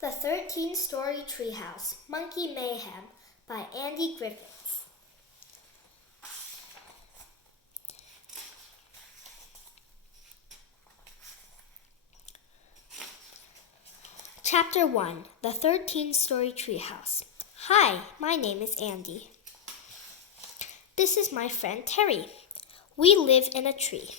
The 13-Story Treehouse, Monkey Mayhem by Andy Griffiths. Chapter 1, The 13-Story Treehouse. Hi, my name is Andy. This is my friend Terry. We live in a tree.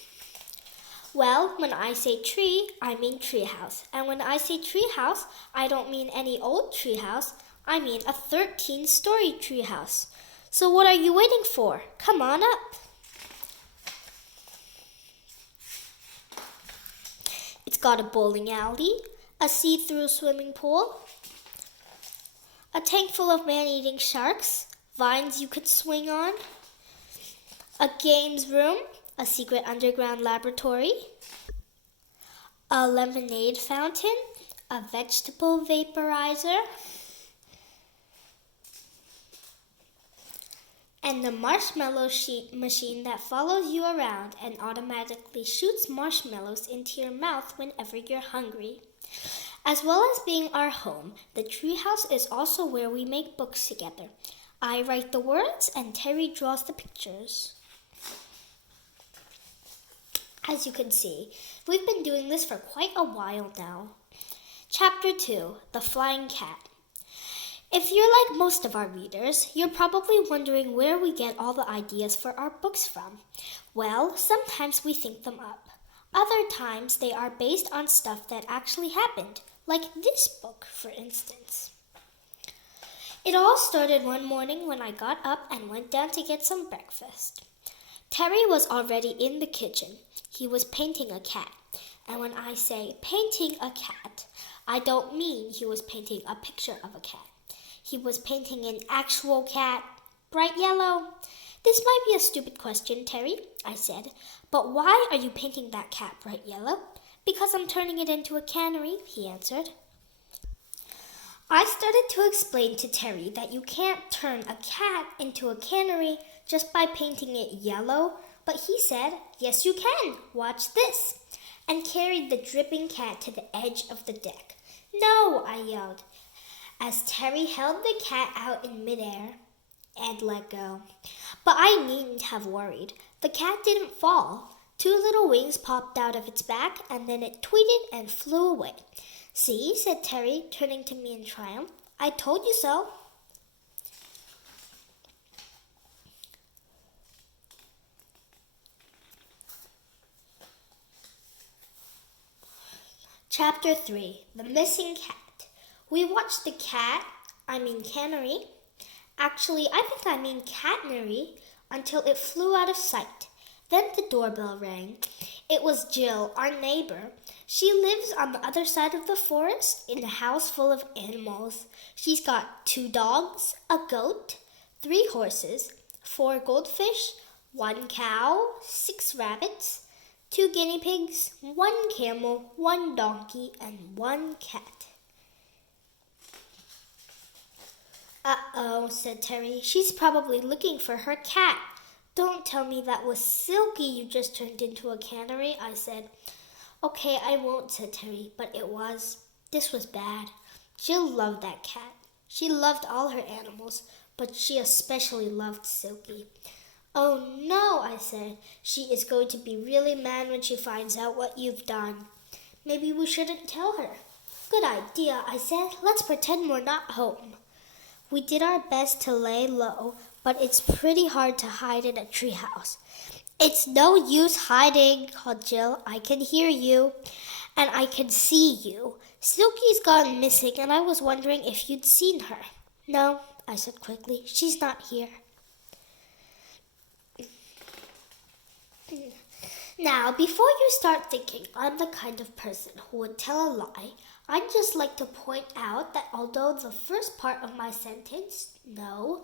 Well, when I say tree, I mean treehouse. And when I say treehouse, I don't mean any old treehouse. I mean a 13-story treehouse. So what are you waiting for? Come on up. It's got a bowling alley, a see-through swimming pool, a tank full of man-eating sharks, vines you could swing on, a games room, a secret underground laboratory, a lemonade fountain, a vegetable vaporizer, and the marshmallow machine that follows you around and automatically shoots marshmallows into your mouth whenever you're hungry. As well as being our home, the treehouse is also where we make books together. I write the words and Terry draws the pictures. As you can see, we've been doing this for quite a while now. Chapter 2, The Flying Cat. If you're like most of our readers, you're probably wondering where we get all the ideas for our books from. Well, sometimes we think them up. Other times they are based on stuff that actually happened, like this book, for instance. It all started one morning when I got up and went down to get some breakfast. Terry was already in the kitchen. He was painting a cat. And when I say painting a cat, I don't mean he was painting a picture of a cat. He was painting an actual cat, bright yellow. This might be a stupid question, Terry, I said, but why are you painting that cat bright yellow? Because I'm turning it into a cannery, he answered. I started to explain to Terry that you can't turn a cat into a cannery just by painting it yellow, but he said, yes you can, watch this, and carried the dripping cat to the edge of the deck. No, I yelled, as Terry held the cat out in midair and let go. But I needn't have worried. The cat didn't fall. 2 little wings popped out of its back, and then it tweeted and flew away. See, said Terry, turning to me in triumph. I told you so. Chapter 3, The Missing Cat. We watched the cannery. Actually, I think I mean catnery, until it flew out of sight. Then the doorbell rang. It was Jill, our neighbor. She lives on the other side of the forest in a house full of animals. She's got 2 dogs, a goat, 3 horses, 4 goldfish, 1 cow, 6 rabbits, 2 guinea pigs, 1 camel, 1 donkey, and 1 cat. Uh-oh, said Terry. She's probably looking for her cat. Don't tell me that was Silky you just turned into a cannery, I said. Okay, I won't, said Terry, but it was. This was bad. Jill loved that cat. She loved all her animals, but she especially loved Silky. Oh no, I said. She is going to be really mad when she finds out what you've done. Maybe we shouldn't tell her. Good idea, I said. Let's pretend we're not home. We did our best to lay low, but it's pretty hard to hide in a treehouse. It's no use hiding, called Jill. I can hear you, and I can see you. Silky's gone missing, and I was wondering if you'd seen her. No, I said quickly. She's not here. Now, before you start thinking I'm the kind of person who would tell a lie, I'd just like to point out that although the first part of my sentence, no,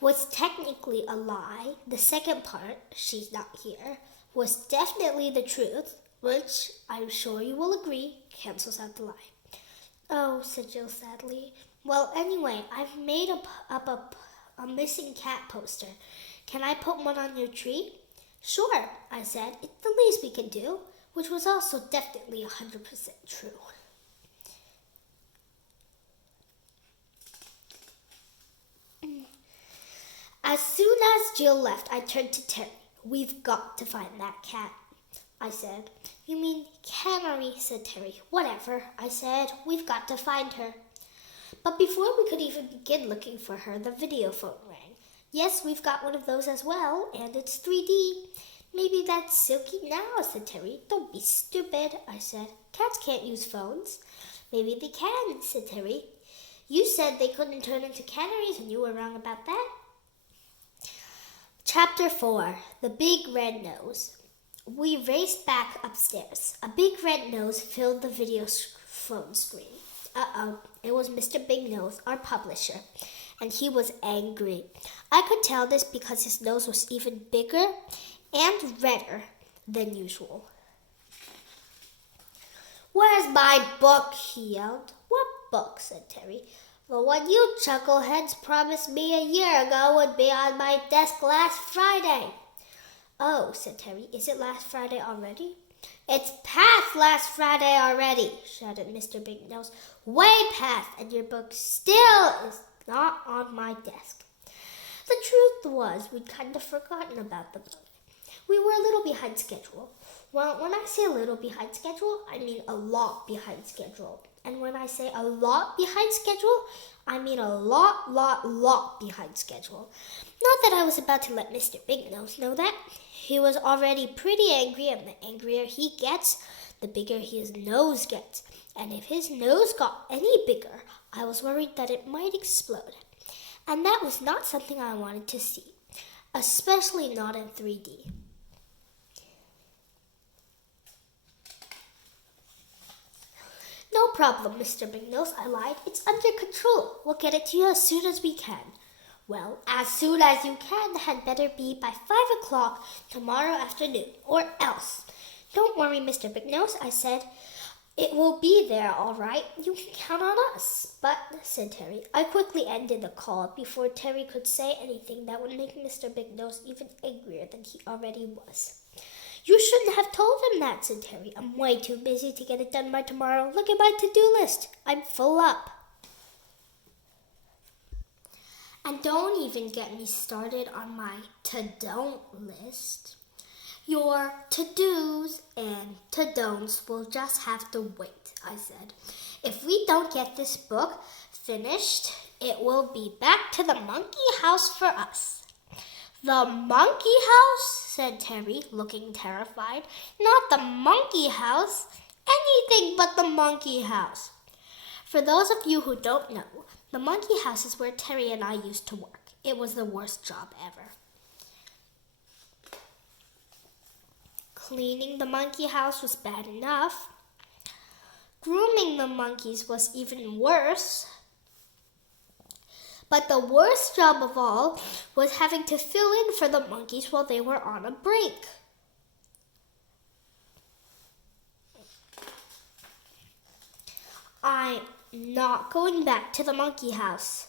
was technically a lie, the second part, she's not here, was definitely the truth, which I'm sure you will agree cancels out the lie. Oh, said Jill sadly. Well, anyway, I've made up a missing cat poster. Can I put one on your tree? Sure, I said. It's the least we can do, which was also definitely 100% true. As soon as Jill left, I turned to Terry. "We've got to find that cat," I said. "You mean canary," said Terry. "Whatever," I said. "We've got to find her." But before we could even begin looking for her, the video phone rang. "Yes, we've got one of those as well, and it's 3D. "Maybe that's Silky now," said Terry. "Don't be stupid," I said. "Cats can't use phones." "Maybe they can," said Terry. "You said they couldn't turn into canaries, and you were wrong about that." Chapter 4, The Big Red Nose. We raced back upstairs. A big red nose filled the video phone screen. It was Mr. Big Nose, our publisher, and he was angry. I could tell this because his nose was even bigger and redder than usual. "Where's my book?" he yelled. "What book?" said Terry. "The one you chuckleheads promised me a year ago would be on my desk last Friday." "Oh," said Terry, "is it last Friday already?" "It's past last Friday already," shouted Mr. Big Nose. "Way past, and your book still is not on my desk." The truth was, we'd kind of forgotten about the book. We were a little behind schedule. Well, when I say a little behind schedule, I mean a lot behind schedule. And when I say a lot behind schedule, I mean a lot behind schedule. Not that I was about to let Mr. Big Nose know that. He was already pretty angry, and the angrier he gets, the bigger his nose gets. And if his nose got any bigger, I was worried that it might explode. And that was not something I wanted to see, especially not in 3D. "No problem, Mr. Big Nose," I lied. "It's under control. We'll get it to you as soon as we can." "Well, as soon as you can had better be by 5 o'clock tomorrow afternoon, or else." "Don't worry, Mr. Big Nose," I said. "It will be there all right. You can count on us." "But," said Terry. I quickly ended the call before Terry could say anything that would make Mr. Big Nose even angrier than he already was. "You shouldn't have told him that," said Terry. "I'm way too busy to get it done by tomorrow. Look at my to-do list. I'm full up." And don't even get me started on my to-don't list. Your to-dos and to-don'ts will just have to wait, I said. If we don't get this book finished, it will be back to the monkey house for us. "The monkey house?" said Terry, looking terrified. "Not the monkey house. Anything but the monkey house." For those of you who don't know, the monkey house is where Terry and I used to work. It was the worst job ever. Cleaning the monkey house was bad enough. Grooming the monkeys was even worse. But the worst job of all was having to fill in for the monkeys while they were on a break. "I'm not going back to the monkey house,"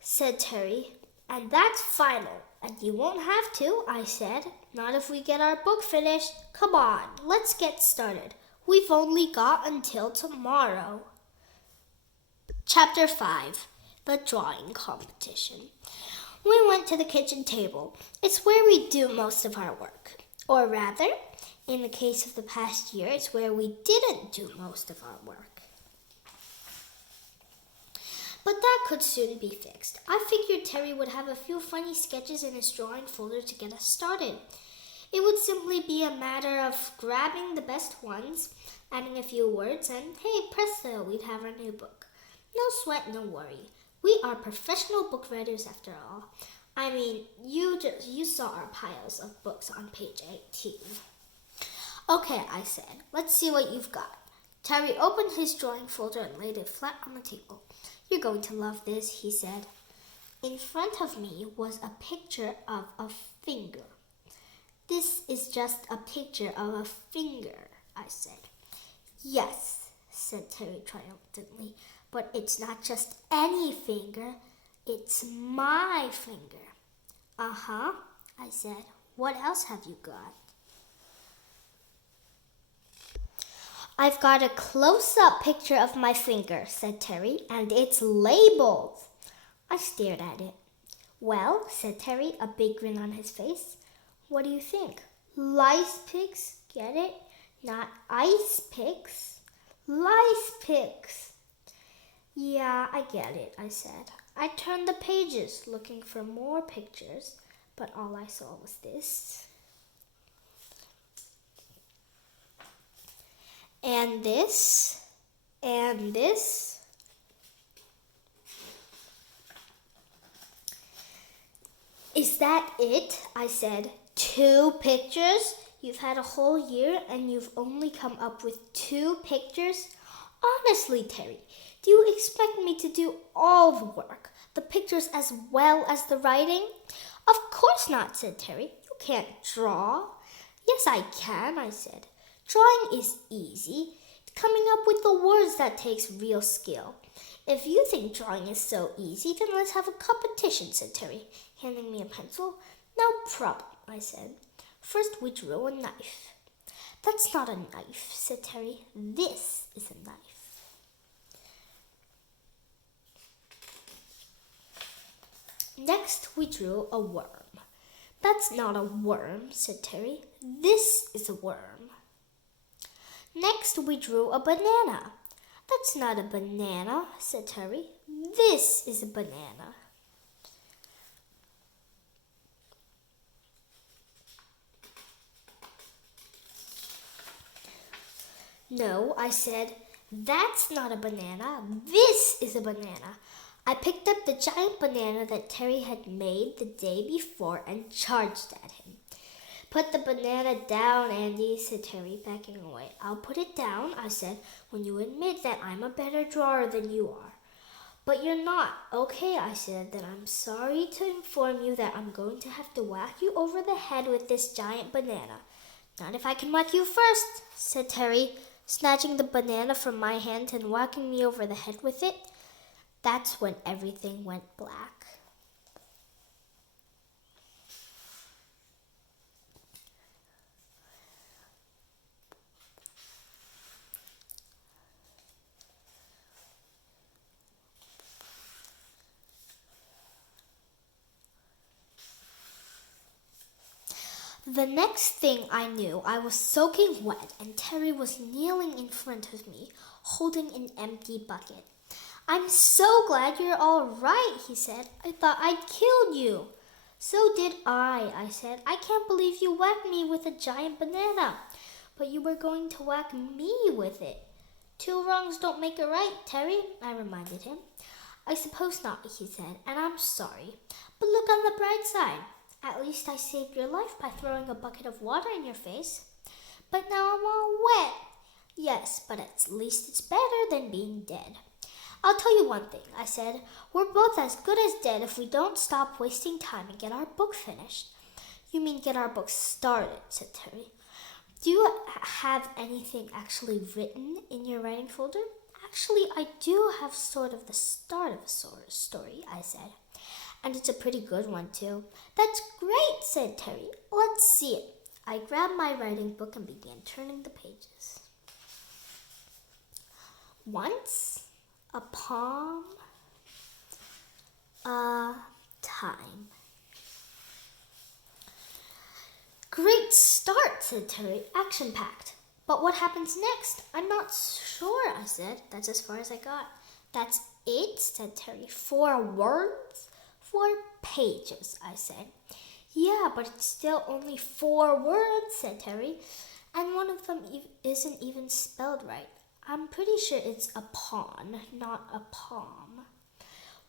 said Terry. "And that's final. And you won't have to," I said. "Not if we get our book finished. Come on, let's get started. We've only got until tomorrow." Chapter 5, The Drawing Competition. We went to the kitchen table. It's where we do most of our work. Or rather, in the case of the past year, it's where we didn't do most of our work. But that could soon be fixed. I figured Terry would have a few funny sketches in his drawing folder to get us started. It would simply be a matter of grabbing the best ones, adding a few words, and hey, presto, we'd have our new book. No sweat, no worry. We are professional book writers after all. I mean, you saw our piles of books on page 18. "Okay," I said, "let's see what you've got." Terry opened his drawing folder and laid it flat on the table. "You're going to love this," he said. In front of me was a picture of a finger. "This is just a picture of a finger," I said. "Yes," said Terry triumphantly, "but it's not just any finger, it's my finger." "Uh-huh," I said. "What else have you got?" "I've got a close-up picture of my finger," said Terry, "and it's labeled." I stared at it. Well, said Terry, a big grin on his face. What do you think? Lice picks, get it? Not ice picks. Lice picks. Yeah, I get it, I said. I turned the pages looking for more pictures, but all I saw was this. And this. And this. Is that it? I said. 2 pictures? You've had a whole year and you've only come up with 2 pictures? Honestly, Terry, do you expect me to do all the work, the pictures as well as the writing? Of course not, said Terry. You can't draw. Yes, I can, I said. Drawing is easy. Coming up with the words that takes real skill. If you think drawing is so easy, then let's have a competition, said Terry, handing me a pencil. No problem, I said. First, we drew a knife. That's not a knife, said Terry. This is a knife. Next, we drew a worm. That's not a worm, said Terry. This is a worm. Next, we drew a banana. That's not a banana, said Terry. This is a banana. No, I said, that's not a banana. This is a banana. I picked up the giant banana that Terry had made the day before and charged at him. Put the banana down, Andy, said Terry, backing away. I'll put it down, I said, when you admit that I'm a better drawer than you are. But you're not. Okay, I said, then I'm sorry to inform you that I'm going to have to whack you over the head with this giant banana. Not if I can whack you first, said Terry, snatching the banana from my hand and whacking me over the head with it. That's when everything went black. The next thing I knew, I was soaking wet and Terry was kneeling in front of me, holding an empty bucket. I'm so glad you're all right, he said. I thought I'd killed you. So did I said. I can't believe you whacked me with a giant banana. But you were going to whack me with it. 2 wrongs don't make a right, Terry, I reminded him. I suppose not, he said, and I'm sorry. But look on the bright side. At least I saved your life by throwing a bucket of water in your face. But now I'm all wet. Yes, but at least it's better than being dead. I'll tell you one thing, I said. We're both as good as dead if we don't stop wasting time and get our book finished. You mean get our book started, said Terry. Do you have anything actually written in your writing folder? Actually, I do have sort of the start of a story, I said. And it's a pretty good one, too. That's great, said Terry. Let's see it. I grabbed my writing book and began turning the pages. Once upon a time. Great start, said Terry, action-packed. But what happens next? I'm not sure, I said. That's as far as I got. That's it, said Terry. 4 words? 4 pages, I said. Yeah, but it's still only 4 words, said Terry. And one of them isn't even spelled right. I'm pretty sure it's a pawn, not a palm.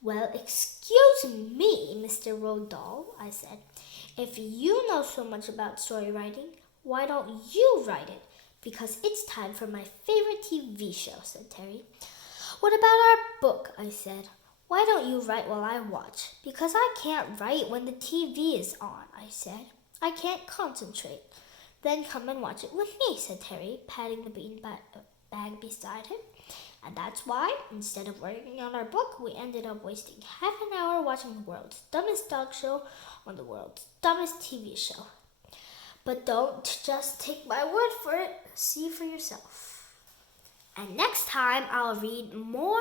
Well, excuse me, Mr. Rodal, I said. If you know so much about story writing, why don't you write it? Because it's time for my favorite TV show, said Terry. What about our book, I said. Why don't you write while I watch? Because I can't write when the TV is on, I said. I can't concentrate. Then come and watch it with me, said Terry, patting the bean bag beside him. And that's why, instead of working on our book, we ended up wasting half an hour watching the world's dumbest dog show on the world's dumbest TV show. But don't just take my word for it. See for yourself. And next time, I'll read more